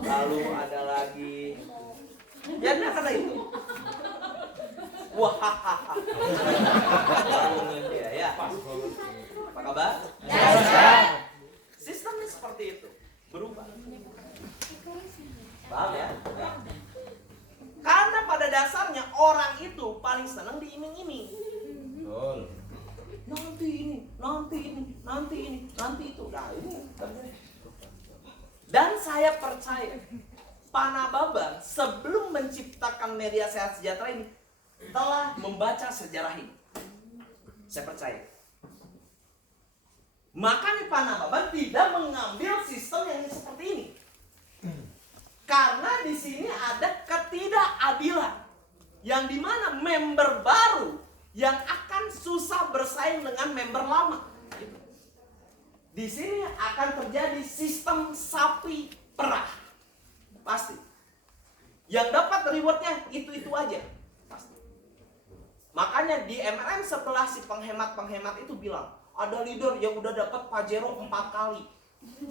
Lalu ada lagi. Ya enggak kata itu. Wah, ya. Apa kabar? Sistemnya seperti itu, berubah. Paham ya? Karena pada dasarnya orang itu paling senang diiming-iming. Nanti ini, nanti itu. Nah, ini. Dan saya percaya Pak Nababan sebelum menciptakan media sehat sejahtera ini telah membaca sejarah ini. Saya percaya. Makanya Pak Nababan tidak mengambil sistem yang seperti ini. Karena di sini ada ketidakadilan yang dimana member baru yang akan susah bersaing dengan member lama. Di sini akan terjadi sistem sapi perah. Pasti. Yang dapat rewardnya itu aja. Pasti. Makanya di MLM setelah si penghemat itu bilang, ada leader yang udah dapat Pajero 4 kali.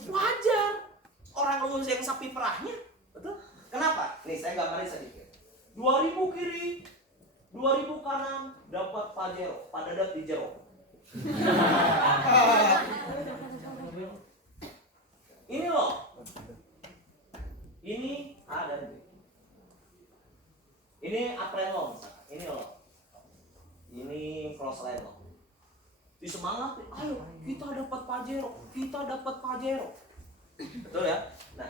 Wajar. Orang lu yang sapi perahnya. Betul? Kenapa? Nih saya gambarin sedikit. 2000 kiri, 2000 kanan, dapat Pajero. Padadat di jero. Ini loh. Ini ada nih. Ini upline lo misalkan. Ini loh. Ini cross line lo. Disemangat, ayo kita dapat Pajero. Betul ya? Nah,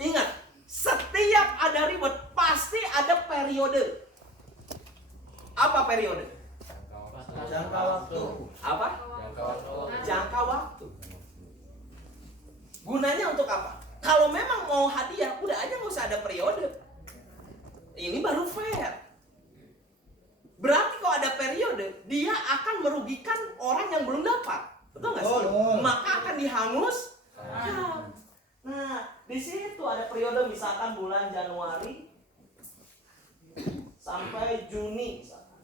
ingat, setiap ada reward pasti ada periode. Apa periode? Jangka waktu. Apa? Jangka waktu. Gunanya untuk apa? Kalau memang mau hadiah, udah aja nggak usah ada periode. Ini baru fair. Berarti kalau ada periode, dia akan merugikan orang yang belum dapat. Betul nggak sih? Maka akan dihangus. Nah, di situ ada periode misalkan bulan Januari sampai Juni misalkan.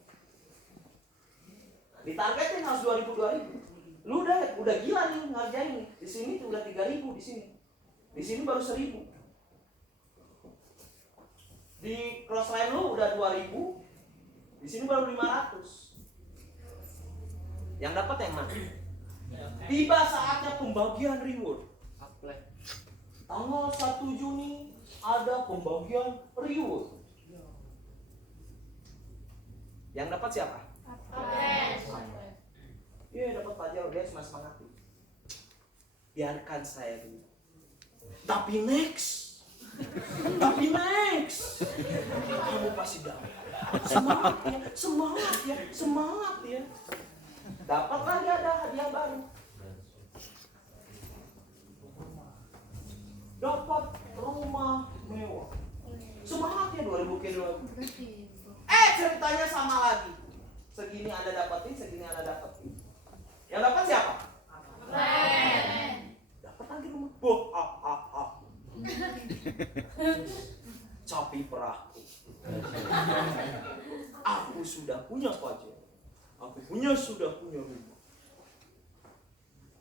Ditargetin harus 2000. Lu udah gila nih ngerjain. Di sini tuh udah 3000 di sini. Di sini baru 1000. Di cross line lu udah 2000. Di sini baru 500. Yang dapat yang mana? Tiba saatnya pembagian reward. Tanggal 1 Juni ada pembagian reward. Yang dapat siapa? Iya, dapat Pajero, dia semangat. Biarkan saya dulu. Tapi next. Kamu pasti dapat. Semangat ya. Dapat lagi ada hadiah baru. Dapat rumah mewah. Semangat ya 2000 kilo. Ceritanya sama lagi. Segini Anda dapetin, segini Anda dapetin. Yang dapat siapa? Dapat lagi rumah. Sapi perahku. Aku sudah punya Pajero. Aku sudah punya rumah.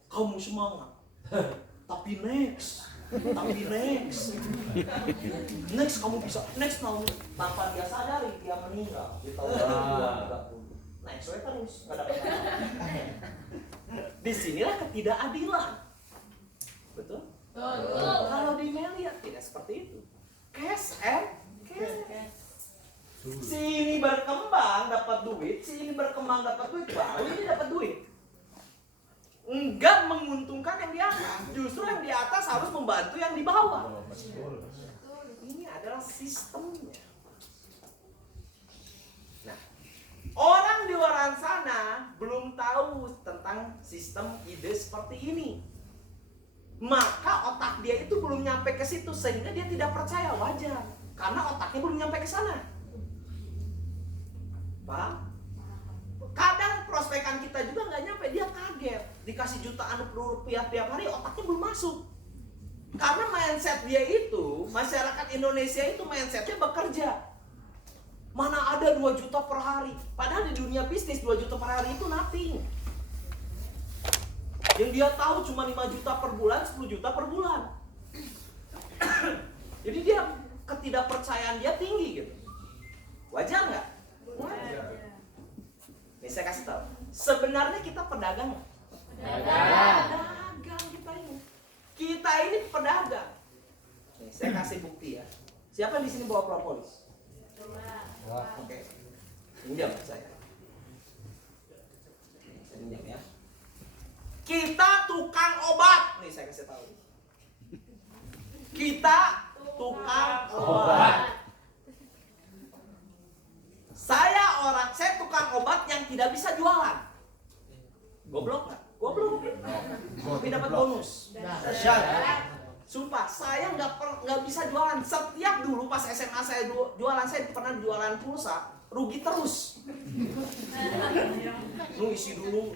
Kamu semangat. Tapi next kamu bisa. Next tahun tanpa dia sadari dia meninggal di tahun 2030. Next terus nggak dapat apa-apa. Disinilah ketidakadilan. Betul? Kalau di Melia tidak seperti itu. Cash. Si ini berkembang dapat duit, baru ini dapat duit. Enggak menguntungkan yang di atas, justru yang di atas harus membantu yang di bawah. Ini adalah sistemnya. Nah, orang di luar sana belum tahu tentang sistem ide seperti ini. Maka otak dia itu belum nyampe ke situ sehingga dia tidak percaya. Wajar, karena otaknya belum nyampe ke sana. Paham? Kadang prospekan kita juga nggak nyampe, dia kaget dikasih jutaan rupiah tiap hari, otaknya belum masuk. Karena mindset dia itu, masyarakat Indonesia itu mindsetnya bekerja. Mana ada 2 juta per hari, padahal di dunia bisnis 2 juta per hari itu nothing. Yang dia tahu cuma 5 juta per bulan, 10 juta per bulan. Jadi dia ketidakpercayaan dia tinggi gitu. Wajar nggak? Wajar. Nih saya kasih tahu. Sebenarnya kita pedagang nggak? Pedagang kita ini. Kita ini pedagang. Nih, saya kasih bukti ya. Siapa di sini bawa propolis? Oke. Pinjam saya. Pinjam ya. Kita tukang obat. Nih saya kasih tahu. Kita tukang obat. Saya tukang obat yang tidak bisa jualan. Goblok nggak? Goblok. Tapi dapat bonus. Sumpah, saya nggak bisa jualan. Setiap dulu pas SMA saya jualan, saya pernah jualan pulsa, rugi terus. Nu isi dulu.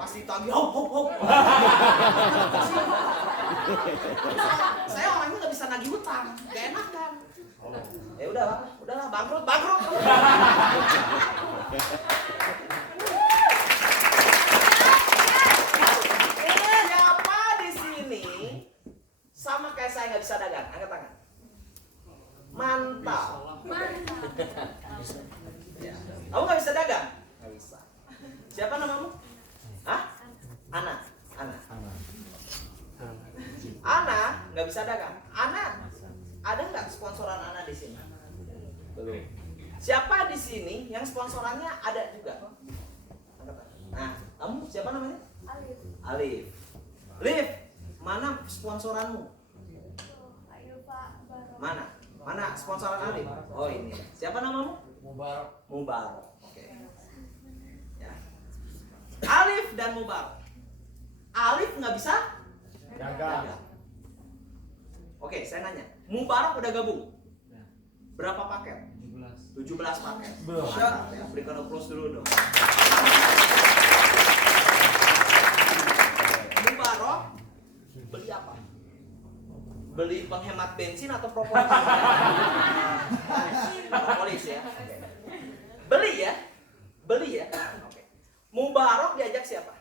Pas ditagih, hop. Saya orangnya nggak bisa nagih utang, gak enak kan? Ya udahlah, bangkrut. Siapa di sini sama kayak saya nggak bisa dagang? Angkat tangan. Mantap. Ya. Kamu nggak bisa dagang? Nggak bisa. Siapa namamu? Hah? Ana. Ana nggak bisa dagang. Ana, ada nggak sponsoran Ana di sini? Belum. Siapa di sini yang sponsorannya ada juga? Nah, kamu siapa namanya? Alif. Liv, mana sponsoranmu? Mana sponsoran Alif? Oh ini. Siapa namamu? Mubarak. Oke. Ya. Alif dan Mubarak. Alif nggak bisa dagang. Oke, saya nanya. Mubarak udah gabung? Berapa paket? 17 paket. Mantap ya. Berikan applause dulu dong. Mubarak beli apa? Beli penghemat bensin atau propolis? Propolis ya. Beli ya. Oke. Mubarak diajak siapa?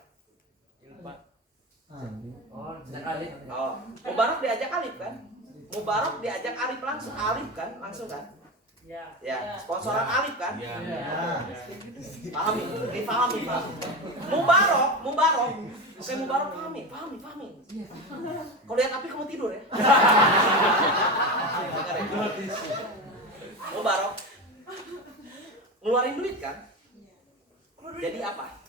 Mubarak diajak Alif kan? Mubarak diajak Alif langsung kan? Ya, sponsoran Alif kan? Pahami. Mubarak. Oke, Mubarak pahami. Kalau lihat api kamu tidur ya. Mubarak ngeluarin duit kan? Jadi apa?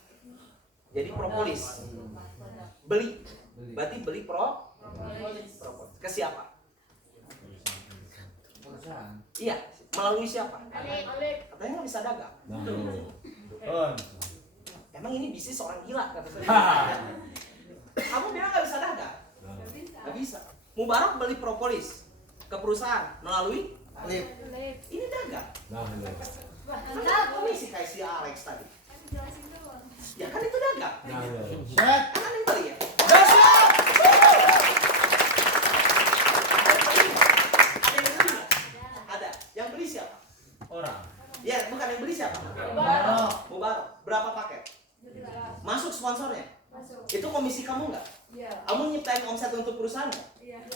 Jadi propolis. Berarti beli propolis. Ke siapa? Iya, melalui siapa? Katanya nggak bisa dagang. Emang ini bisnis orang gila kata saya. Kamu bilang nggak bisa dagang? Nggak bisa. Mubarak beli propolis ke perusahaan melalui Alif. Ini dagang. Kan komisi kayak si Alex tadi. Ya kan itu dagang. Kan yang beli ya. Ada yang beli siapa? Orang. Ya, bukan yang beli siapa? Mubarak. Berapa paket? Masuk sponsornya? Itu komisi kamu nggak? Kamu nyiptain omset untuk perusahaan nggak?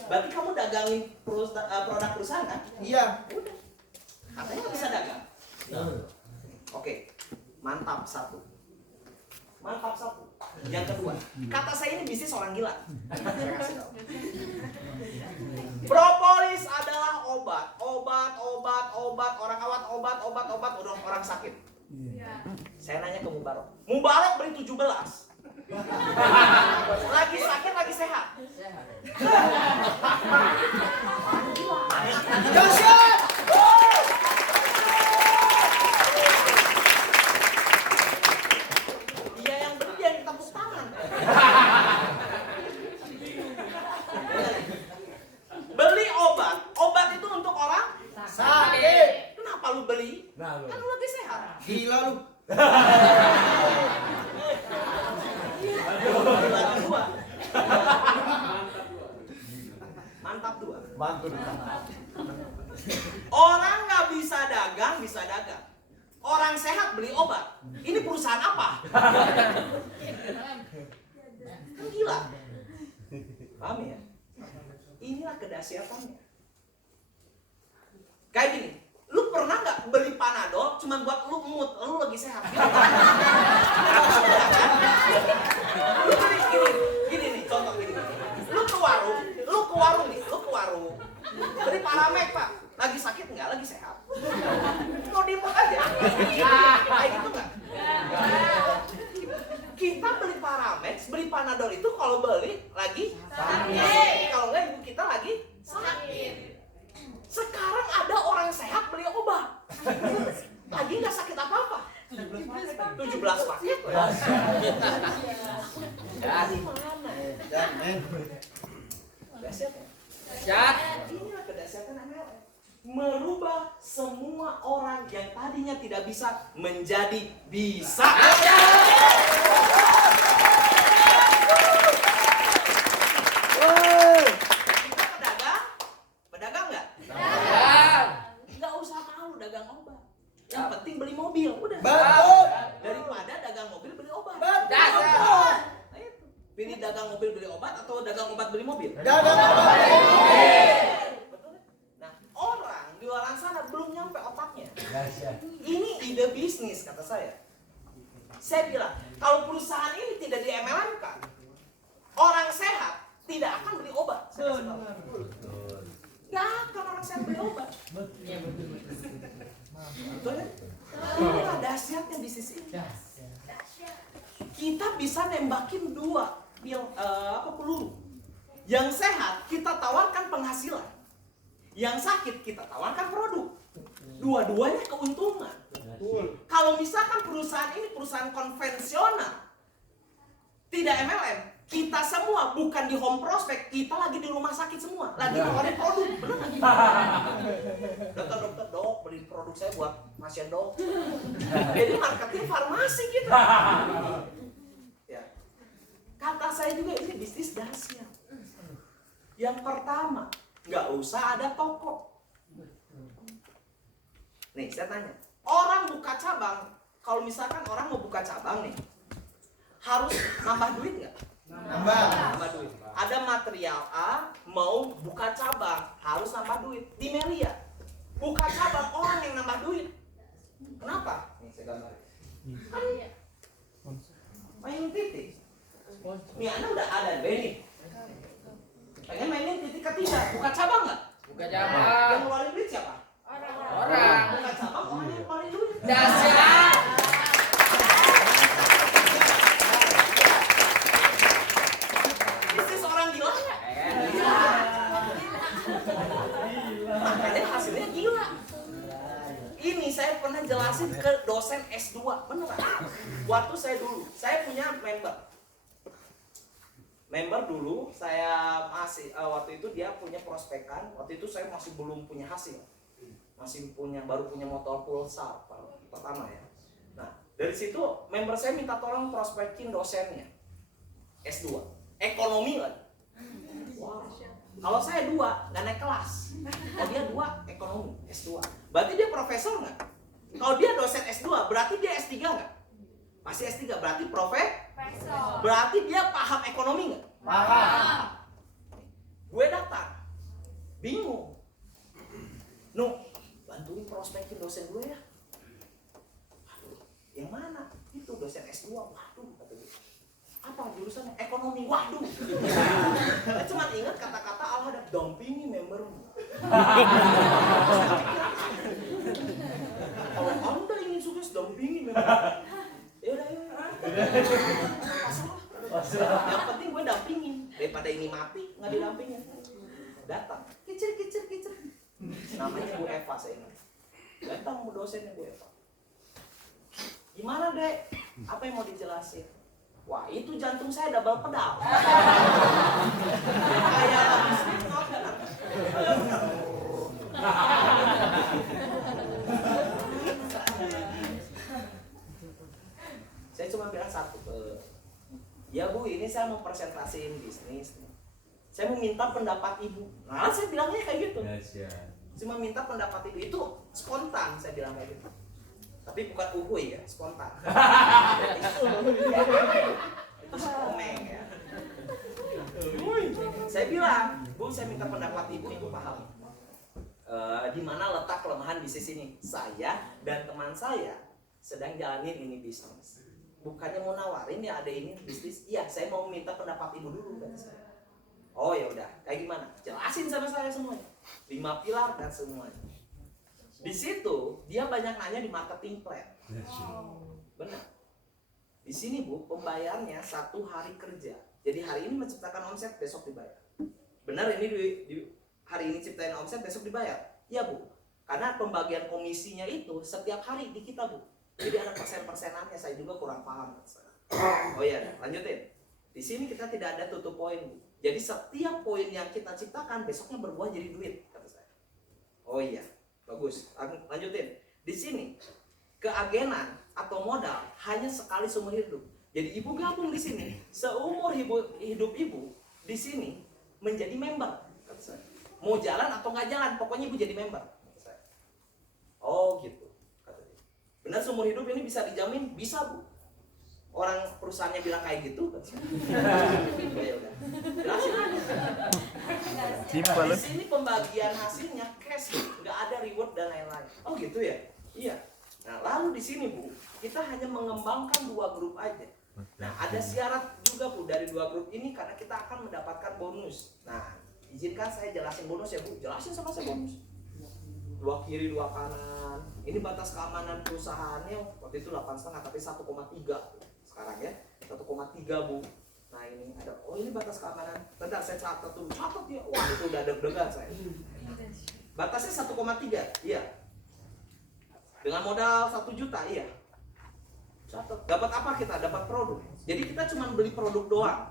Berarti kamu dagangin produk perusahaan kan? Iya. Udah. Katanya nggak bisa dagang. Oke, mantap satu. Yang kedua, kata saya ini bisnis orang gila. Saya kasih tahu. Propolis adalah obat. Orang awat obat, orang sakit. Saya nanya ke Mubarak. Mubarak beli 17. Lagi sakit, lagi sehat. Dia yang beli, dia yang tepuk tangan. Beli obat itu untuk orang sakit. Kenapa lu beli? Kan lu lagi sehat. Gila lu. Mantap dua. Mantul. Orang nggak bisa dagang. Orang sehat beli obat. Ini perusahaan apa? Kan gila. Paham ya? kedahsyatannya. Kayak gini, lu pernah nggak beli Panadol cuma buat lu mood, lu lagi sehat? Gitu. Lu beli gini nih, contoh gini. Lu ke warung, beli Paramek Pak, lagi sakit nggak, lagi sehat? Mau di mood aja, kayak gitu nggak? Kita beli Paramek, beli Panadol itu kalau beli lagi sakit, kalau nggak ibu kita lagi sakit. Sekarang ada orang sehat beli obat, lagi nggak sakit apa-apa. 17 paket. Dari mana? Dahsyat ya? Inilah kedahsyatan MLM. Merubah semua orang yang tadinya tidak bisa menjadi bisa. Pedagang nggak? Nggak usah malu dagang obat. Yang penting beli mobil, udah. Betul. Daripada dagang mobil beli obat. Betul. Nah itu. Pilih dagang mobil beli obat atau dagang obat beli mobil? Dagang obat. Betul. Nah, orang di luar sana belum nyampe otaknya. Ini ide bisnis kata saya. Saya bilang, kalau perusahaan ini tidak di MLM-kan, orang sehat tidak akan beli obat. Saya kasih tahu. Nggak akan orang sehat beli obat. Betul ya? Inilah dahsyatnya bisnis ini. Kita bisa nembakin dua peluru. Yang sehat kita tawarkan penghasilan. Yang sakit kita tawarkan produk. Dua-duanya keuntungan. Kalau misalkan perusahaan ini perusahaan konvensional, tidak MLM, kita semua bukan di home prospect, kita lagi di rumah sakit semua, lagi nawarin produk, bener nggak? Dokter, dok, beli produk saya buat pasien dok. Jadi marketing farmasi gitu. Ya. Kata saya juga ini bisnis dahsyat. Yang pertama, nggak usah ada toko. Nih, saya tanya, orang buka cabang, kalau misalkan orang mau buka cabang nih, harus nambah duit nggak? Nambah duit. Ada material A mau buka cabang harus nambah duit. Di Melia buka cabang orang yang nambah duit. Kenapa? Nih saya gambar. Mainin titik. Nih Anda udah ada nih. Pengen mainin titik ketiga. Buka cabang nggak? Buka cabang. Yang ngeluarin duit siapa? Orang. Buka cabang orang yang ngeluarin duit. Dahsyat. Bisnis orang gila nggak? Makanya hasilnya gila. Ini saya pernah jelasin ke dosen S2, beneran. Waktu saya punya member dulu, saya masih waktu itu dia punya prospekan. Waktu itu saya masih belum punya hasil, baru punya motor Pulsar pertama ya. Nah dari situ member saya minta tolong prospekin dosennya S2 ekonomi lagi. Wow. Kalau saya 2 nggak naik kelas, kalau dia 2 ekonomi S2, berarti dia profesor nggak? Kalau dia dosen S2 berarti dia S3 nggak? Masih S3 berarti profesor. Berarti dia paham ekonomi nggak? Paham. Gue datang, bingung. Bantuin prospekin dosen gue ya. Aduh, yang mana? Itu dosen S2. Waduh, kata gue. Apa jurusannya? Ekonomi. Waduh. Saya cuma ingat kata-kata Allah ada dampingi membermu. Kalau Anda ingin sukses dampingi member. Ya udah. Yang penting gue dampingin daripada ini mati nggak didampingin. Datang, kicir. Namanya Bu Eva saya ingat. Datang Bu dosennya Bu Eva. Gimana Dek? Apa yang mau dijelasin? Wah itu jantung saya double pedal. Kayak habis nengok. Saya cuma bilang satu, ya Bu ini saya mau presentasiin bisnis. Saya mau minta pendapat Ibu. Nah saya bilangnya kayak gitu. Cuma minta pendapat Ibu, itu spontan saya bilang kayak gitu. Tapi bukan uhuy ya, spontan. Itu komeng ya. Saya bilang, Bu, saya minta pendapat ibu paham. Di mana letak kelemahan bisnis ini? Saya dan teman saya sedang jalanin ini bisnis. Bukannya mau nawarin ya ada ini bisnis. Iya, saya mau minta pendapat ibu dulu, kata saya. Oh ya udah, kayak gimana? Jelasin sama saya semuanya. 5 pilar dan semuanya. Di situ dia banyak nanya di marketing plan. Benar. Di sini Bu, pembayarannya 1 hari kerja. Jadi hari ini menciptakan omset, besok dibayar. Benar ini di hari ini ciptain omset, besok dibayar. Iya Bu. Karena pembagian komisinya itu setiap hari di kita Bu. Jadi ada persen-persenannya, saya juga kurang paham. Oh iya, lanjutin. Di sini kita tidak ada tutup poin Bu. Jadi setiap poin yang kita ciptakan besoknya berbuah jadi duit, kata saya. Oh iya, bagus. Lanjutin. Di sini keagenan atau modal hanya sekali seumur hidup. Jadi ibu gabung di sini, seumur hidup ibu di sini menjadi member, kata saya. Mau jalan atau nggak jalan, pokoknya ibu jadi member, kata saya. Oh gitu, kata dia. Benar seumur hidup ini bisa dijamin? Bisa Bu. Orang perusahaannya bilang kayak gitu, kata saya. Oh ya udah, jelasin. Di sini pembagian hasilnya cash, nggak ada reward dan lain-lain. Oh gitu ya? Iya. Nah lalu di sini Bu, kita hanya mengembangkan 2 grup aja. Nah ada syarat juga Bu dari 2 grup ini karena kita akan mendapatkan bonus. Nah izinkan saya jelasin bonus ya Bu, jelasin sama saya bonus. 2 kiri 2 kanan. Ini batas keamanan perusahaannya waktu itu 8,5 tapi 1,3 sekarang ya 1,3 Bu. Nah ini ada, oh ini batas keamanan. Bentar saya catat dulu, catat ya. Wah itu udah deg-degan saya. Batasnya 1,3, iya. Dengan modal 1 juta, iya. Catat. Dapat apa kita? Dapat produk. Jadi kita cuma beli produk doang.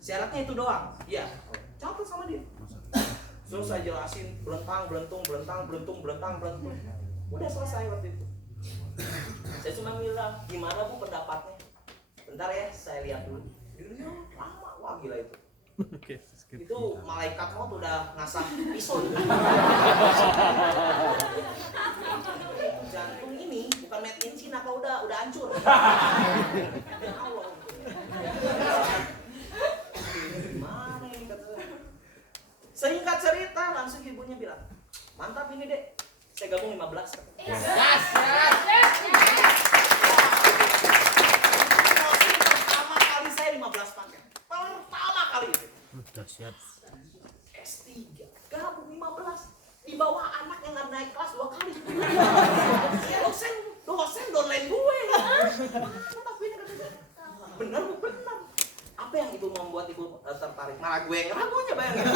Syaratnya itu doang. Iya. Catat sama dia. Terus saya jelasin belentang. Udah selesai waktu itu. Saya cuma bilang, gimana Bu pendapatnya? Bentar ya, saya lihat dulu. Dia lama, wah gila itu. Itu malaikat maut udah ngasah pisau. Jantung ini bukan made in China, apa udah hancur. Gimana ini katanya? Singkat cerita langsung ibunya bilang, mantap ini Dek, saya gabung 15. Pertama kali saya 15 paket. Pertama kali itu. S3 gabung 15 di bawah anak yang nggak naik kelas 2 kali. dosen dolen gue. Mantap ini katanya. Bener Bu, bener. Apa yang ibu membuat ibu tertarik? Malah gue yang ragunya bayangin.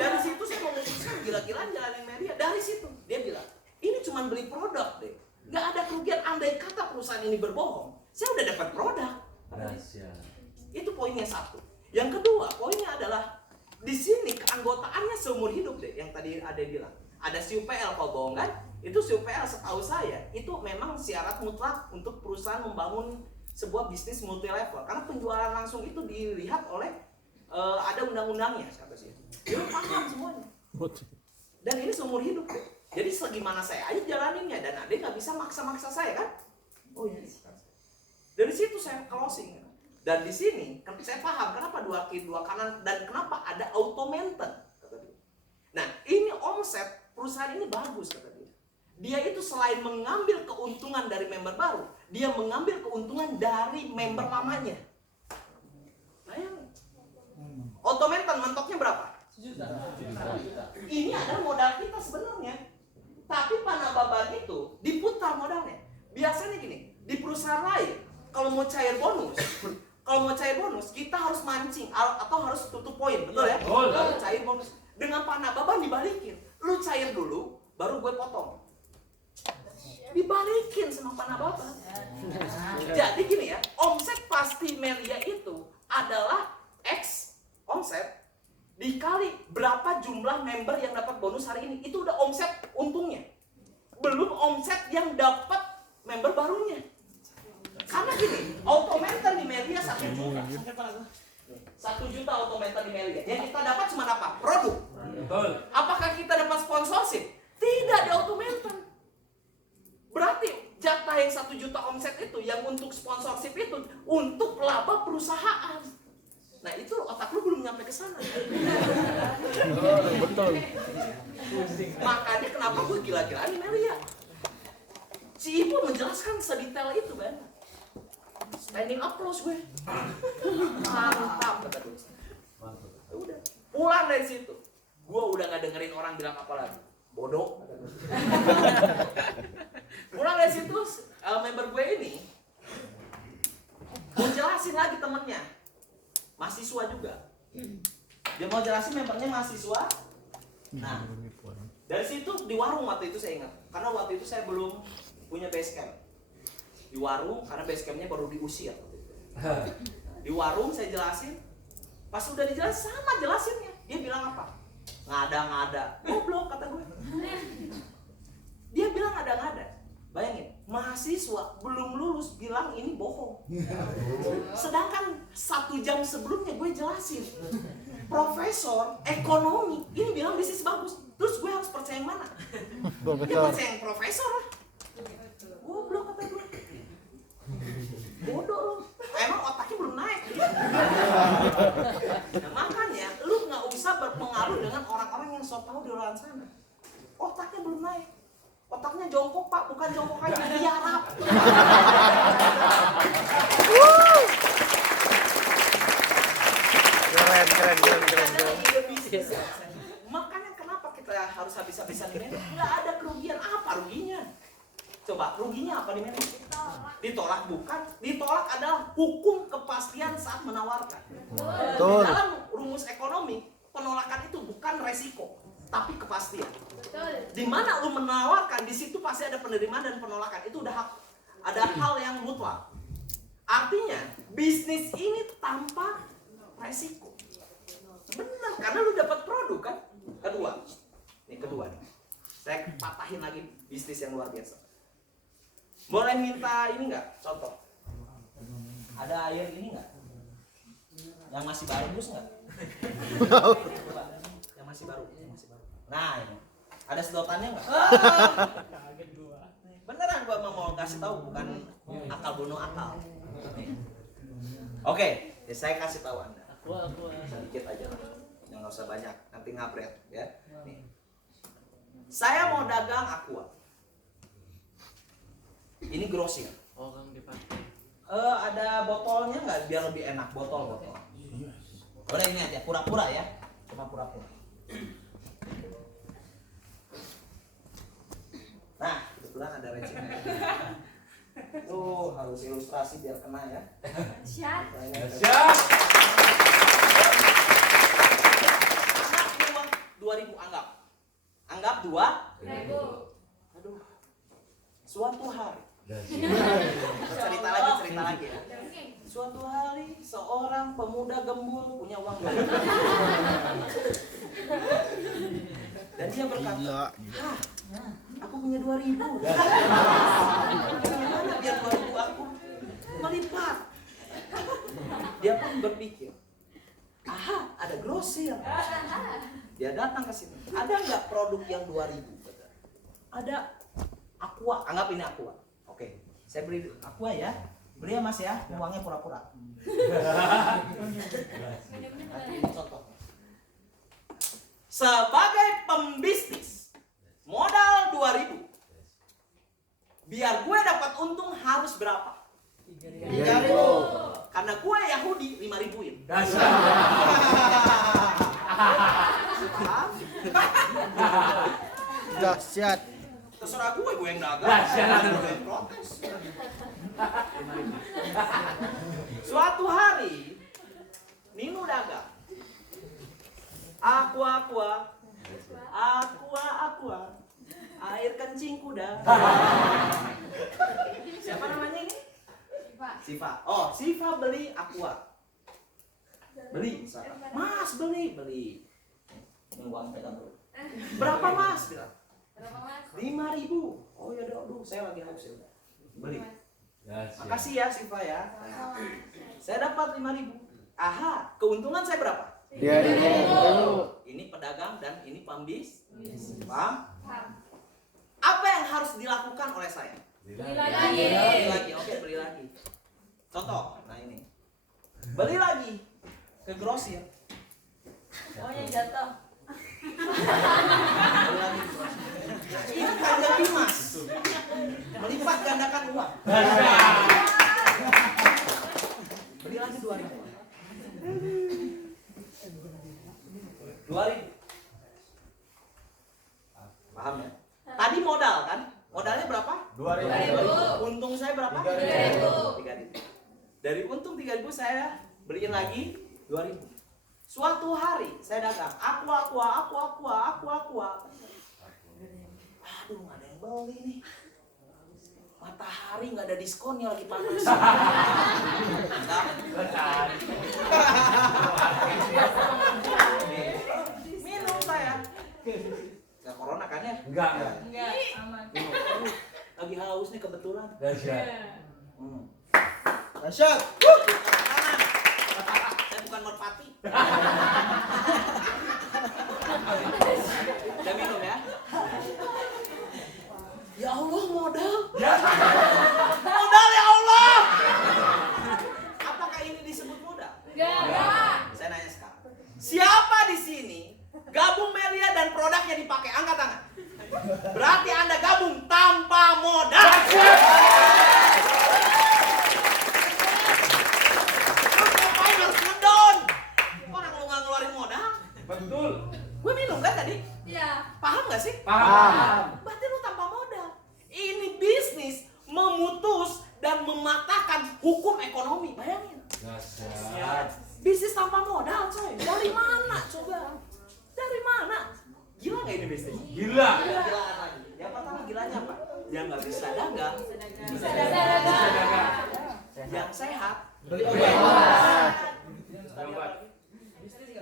Dari situ saya memutuskan gila-gilaan jalanin media. Dari situ dia bilang, ini cuma beli produk deh. Nggak ada kerugian andai kata perusahaan ini berbohong. Saya udah dapat produk. Itu poinnya 1. Yang kedua, poinnya adalah di sini keanggotaannya seumur hidup deh. Yang tadi ada bilang, ada SUPL kalau bohong kan? Itu SUPL setahu saya itu memang syarat mutlak untuk perusahaan membangun sebuah bisnis multi level. Karena penjualan langsung itu dilihat oleh ada undang-undangnya, kata sih. Dia paham semuanya. Dan ini seumur hidup deh. Jadi segimana saya aja jalaninnya dan ada nggak bisa maksa-maksa saya kan? Oh iya. Dari situ saya closing. Dan di sini saya paham kenapa 2 kiri 2 kanan dan kenapa ada auto maintain, kata dia. Nah ini omset perusahaan ini bagus, kata dia. Dia itu selain mengambil keuntungan dari member baru, dia mengambil keuntungan dari member lamanya. Bayangin. Auto maintain mentoknya berapa? 1 juta. Ini adalah modal kita sebenarnya. Tapi Panababan itu diputar modalnya. Biasanya gini, di perusahaan lain kalau mau cair bonus, kita harus mancing atau harus tutup poin, betul ya? Baru cair bonus. Dengan Panababan dibalikin, lu cair dulu, baru gue potong. Dibalikin sama Panababan. Jadi gini ya, omset pasti Melia itu adalah X omset dikali berapa jumlah member yang dapat bonus hari ini. Itu udah omset untungnya. Belum omset yang dapat member barunya. Karena gini, automator di Melia 1 juta. 1 juta automator di Melia. Yang kita dapat cuma apa? Produk. Apakah kita dapat sponsorship? Tidak di automator. Berarti jatah jatah yang 1 juta omset itu, yang untuk sponsorship itu, untuk laba perusahaan. Nah itu otak lu belum nyampe ke sana. Betul. Makanya kenapa gue gila-gilaan nih Melia. Si ibu menjelaskan sedetail itu banget. Standing applause gue. Mantap kata gue. Udah. Pulang dari situ. Gue udah gak dengerin orang bilang apa lagi. Bodoh. Pulang dari situ, member gue ini mau jelasin lagi temennya. Mahasiswa juga. Dia mau jelasin membernya mahasiswa. Nah, dari situ di warung waktu itu saya ingat. Karena waktu itu saya belum punya base camp. Di warung, karena base campnya baru diusir. Di warung saya jelasin. Pas udah dijelasin, sama jelasinnya. Dia bilang apa? Ngada-ngada. Goblok kata gue. Dia bilang ngada-ngada. Bayangin, mahasiswa belum lulus bilang ini bohong. Sedangkan 1 jam sebelumnya gue jelasin. Profesor ekonomi ini bilang bisnis bagus. Terus gue harus percaya yang mana? Dia percaya yang profesor lah. Goblok kata gue. Bodoh lu. Emang otaknya belum naik. Nah, makanya lu nggak usah berpengaruh dengan orang-orang yang sok tahu di luar sana. Otaknya belum naik. Otaknya jongkok pak, bukan jongkok aja di Arab. Keren. Makanya kenapa kita harus habis-habisan di Medan? Nggak ada kerugian. Apa ruginya? Coba ruginya apa di Medan? Ditolak bukan? Ditolak adalah hukum kepastian saat menawarkan. Betul. Di dalam rumus ekonomi, penolakan itu bukan resiko, tapi kepastian. Di mana lu menawarkan, di situ pasti ada penerimaan dan penolakan. Itu udah ada hal yang mutlak. Artinya bisnis ini tanpa resiko. Benar, karena lu dapat produk kan. Kedua nih. Saya patahin lagi bisnis yang luar biasa. Boleh minta ini nggak? Contoh. Ada air ini nggak? Yang masih baru bus nggak? Yang masih baru. Nah ini. Ada sedotannya nggak? Beneran gua mau kasih tahu, bukan akal bunuh akal. Oke, ya saya kasih tahu Anda. Sedikit aja lah. Yang nggak usah banyak, nanti ngabret ya. Nih. Saya mau dagang aqua. Ini grosir. Oh, Kang dipakai. Ada botolnya nggak biar lebih enak, botol. Boleh ini aja, pura-pura ya. Cuma pura-pura. Nah, kebetulan ada recehnya. Tuh, harus ilustrasi biar kena ya. Siap. Siap. Anggap 2.000 anggap 2.000. Aduh. Suatu hari. Cerita lagi ya. Suatu hari seorang pemuda gembul punya uang banyak. Dan dia berkata, aku punya 2.000. Gimana biar 2.000 aku melipat? Dia pun berpikir, aha, ada grosir. Dia datang ke sini. Ada nggak produk yang 2.000? Ada aqua. Anggap ini aqua. Oke, saya beri aqua ya. Beli ya mas ya, uangnya pura-pura. Contoh. Sebagai pembisnis, modal 2.000. Biar gue dapat untung harus berapa? 3.000. Karena gue Yahudi 5.000-in. Dahsyat. Terserah gue yang dagang. Gue yang protes. Suatu hari Nino dagang. Aqua. Air kencing kuda. Siapa namanya ini? Siva. Oh, Siva beli aqua. Beli. Mas beli. Ini uang pegang dulu. Berapa mas? Bilang. 5.000. Oh ya aduh, saya lagi haus ya. Beli. Makasih ya Siva ya. Saya dapat 5.000. Aha, keuntungan saya berapa? 3.000. Ini pedagang dan ini pembis. Paham? Apa yang harus dilakukan oleh saya? Beli lagi, oke beli lagi. Contoh, nah ini. Beli lagi ke grosir. Oh yang jatuh. Beli lagi ke grosir. Ini Kanjeng Dimas. Melipat gandakan uang. Beli lagi 2.000. 2.000. Paham ya? Tadi modal kan? Modalnya berapa? 2.000. Untung saya berapa? 3.000. 3.000. Dari untung 3.000 saya beliin lagi 2.000. Suatu hari saya dagang aqua. Aduh, nggak ada yang beli nih. Matahari nggak ada diskonnya lagi panas. Minum saya. Nggak corona kan ya? Enggak. Enggak, aman. Lagi haus nih kebetulan. Dahsyat. Dahsyat. Saya bukan merpati. Udah minum ya? Ya Allah modal. Modal ya Allah. Apakah ini disebut modal? Enggak. Saya nanya sekarang. Siapa di sini gabung Melia dan produknya dipakai? Angkat tangan. Berarti Anda gabung tanpa modal. Lu ngapain harus ngedown? Orang lu nggak ngeluarin modal. Betul. Gue minum kan tadi? Iya. Paham nggak sih? Paham. Berarti lu tanpa modal. Ini bisnis memutus dan mematahkan hukum ekonomi. Bayangin. Dahsyat. Bisnis tanpa modal, coy. Dari mana coba? Dari mana? Gila nggak ini bisnis? Gila. Gilaan lagi. Yang pertama gilanya apa? Yang nggak bisa dagang. Bisa dagang. Yang sehat. Beli Yang empat.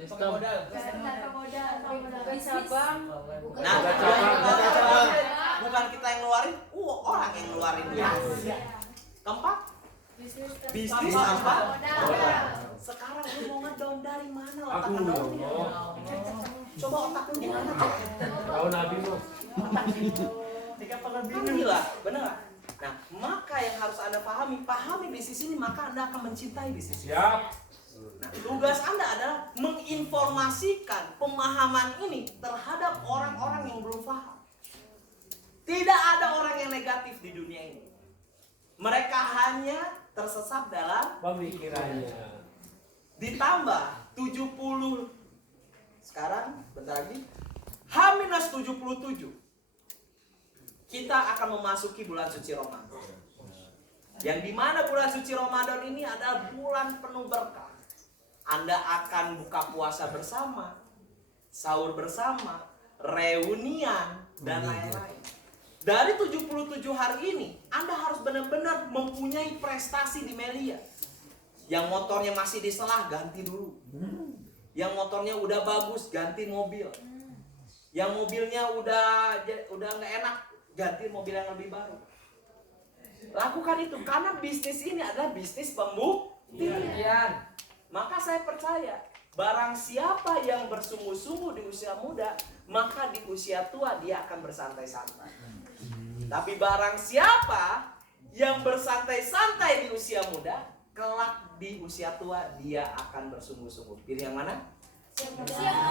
Tanpa modal. Bisa bang. Nah, bukan kita yang ngeluarin, orang yang ngeluarin duit. Keempat, bisnis tanpa modal. Sekarang lu mau ngedown dari mana otak Aku ngedownnya? Coba otak lu gimana? Tahu Nabi mau. Kan gila, bener nggak? Nah, maka yang harus Anda pahami bisnis ini, maka Anda akan mencintai bisnis ini. Siap. Nah, tugas Anda adalah menginformasikan pemahaman ini terhadap orang-orang yang belum paham. Tidak ada orang yang negatif di dunia ini. Mereka hanya tersesat dalam Pemikirannya. ditambah 70. Sekarang bentar lagi H-77. Kita akan memasuki bulan suci Ramadan. Yang dimana bulan suci Ramadan ini adalah bulan penuh berkah. Anda akan buka puasa bersama, sahur bersama, reunian, dan lain-lain. Dari 77 hari ini, Anda harus benar-benar mempunyai prestasi di Melia. Yang motornya masih diselah, ganti dulu. Yang motornya udah bagus, ganti mobil. Yang mobilnya udah nggak enak, ganti mobil yang lebih baru. Lakukan itu, karena bisnis ini adalah bisnis pembuktian. Maka saya percaya, barang siapa yang bersungguh-sungguh di usia muda, maka di usia tua dia akan bersantai-santai. Tapi barang siapa yang bersantai-santai di usia muda, kelak di usia tua dia akan bersungguh-sungguh. Pilih yang mana?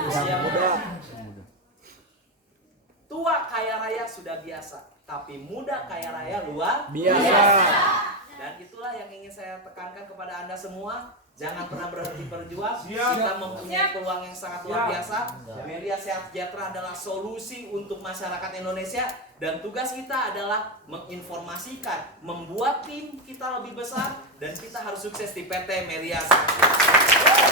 Usia muda. Tua kaya raya sudah biasa, tapi muda kaya raya luar biasa. Dan itulah yang ingin saya tekankan kepada Anda semua. Jangan pernah berhenti berjuang. Siap. Kita mempunyai peluang yang sangat luar Siap. biasa. Melia Sehat Sejahtera adalah solusi untuk masyarakat Indonesia. Dan tugas kita adalah menginformasikan, membuat tim kita lebih besar. Dan kita harus sukses di PT Melia Sehat Sejahtera.